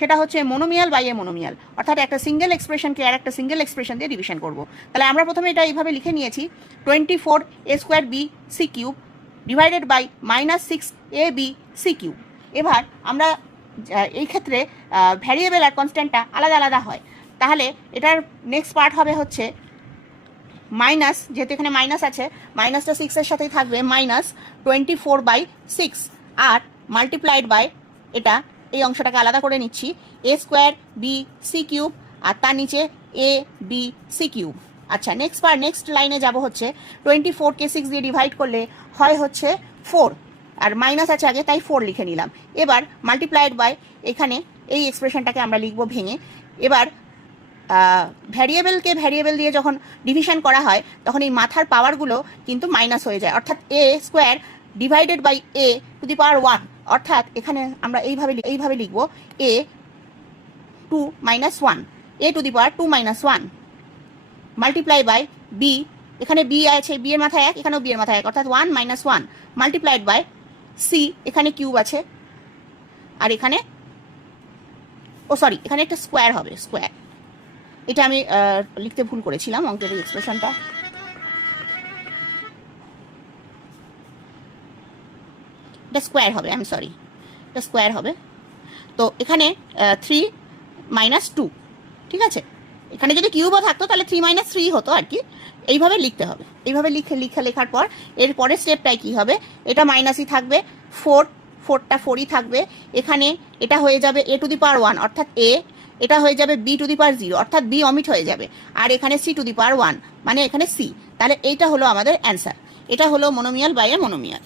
সেটা হচ্ছে মোনোমিয়াল বাই এ মোনোমিয়াল, অর্থাৎ একটা সিঙ্গেল এক্সপ্রেশনকে আর একটা সিঙ্গেল এক্সপ্রেশন দিয়ে ডিভিশন করব। তাহলে আমরা প্রথমে এটা এইভাবে লিখে নিয়েছি 24a² b c cube divided by -6ab c cube. এবার আমরা এই ক্ষেত্রে ভ্যারিয়েবল আর কনস্ট্যান্টটা আলাদা আলাদা হয়, তাহলে এটার নেক্সট পার্ট হবে হচ্ছে মাইনাস, যেহেতু এখানে মাইনাস আছে মাইনাসটা 6-এর সাথেই থাকবে -24/6 আর মাল্টিপ্লাইড বাই এটা এই অংশটাকে আলাদা করে নিচ্ছি a² b c কিউব আর তার নিচে a b c কিউব। আচ্ছা, নেক্সট লাইনে যাব হচ্ছে 24কে 6 দিয়ে ডিভাইড করলে হয় হচ্ছে 4 আর মাইনাস আছে আগে তাই 4 লিখে নিলাম। এবার মাল্টিপ্লাইড বাই এখানে এই এক্সপ্রেশনটাকে আমরা লিখব ভেঙে। এবার ভ্যারিয়েবলকে ভ্যারিয়েবল দিয়ে যখন ডিভিশন করা হয় তখন এই মাথার পাওয়ারগুলো কিন্তু মাইনাস হয়ে যায়, অর্থাৎ a² ডিভাইডেড বাই a⁴ অর্থাৎ এখানে আমরা এইভাবে লিখব a2 - 1 a2 - 1 multiply by b, এখানে b আছে, b এর মাথায় 1, এখানেও b এর মাথায় 1 অর্থাৎ 1 - 1 মাল্টিপ্লাইড বাই c, এখানে কিউব আছে আর এখানে এখানে একটা স্কোয়ার হবে, স্কোয়ার। এটা আমি লিখতে ভুল করেছিলাম অঙ্কের এই এক্সপ্রেশনটা। এটা স্কোয়ার হবে, আমি সরি, এটা স্কোয়ার হবে। তো এখানে 3 - 2, ঠিক আছে। এখানে যদি কিউবও থাকতো তাহলে 3 - 3 হতো আর কি। এইভাবে লিখতে হবে, এইভাবে লেখার পর এর পরের স্টেপটাই কি হবে, এটা মাইনাসই থাকবে, 4টা 4ই থাকবে। এখানে এটা হয়ে যাবে a⁴ অর্থাৎ a, এটা হয়ে যাবে b⁴ অর্থাৎ b অমিট হয়ে যাবে, আর এখানে c⁴ মানে এখানে c। তাহলে এইটা হলো আমাদের অ্যান্সার, এটা হলো মোনোমিয়াল বাই এ মোনোমিয়াল।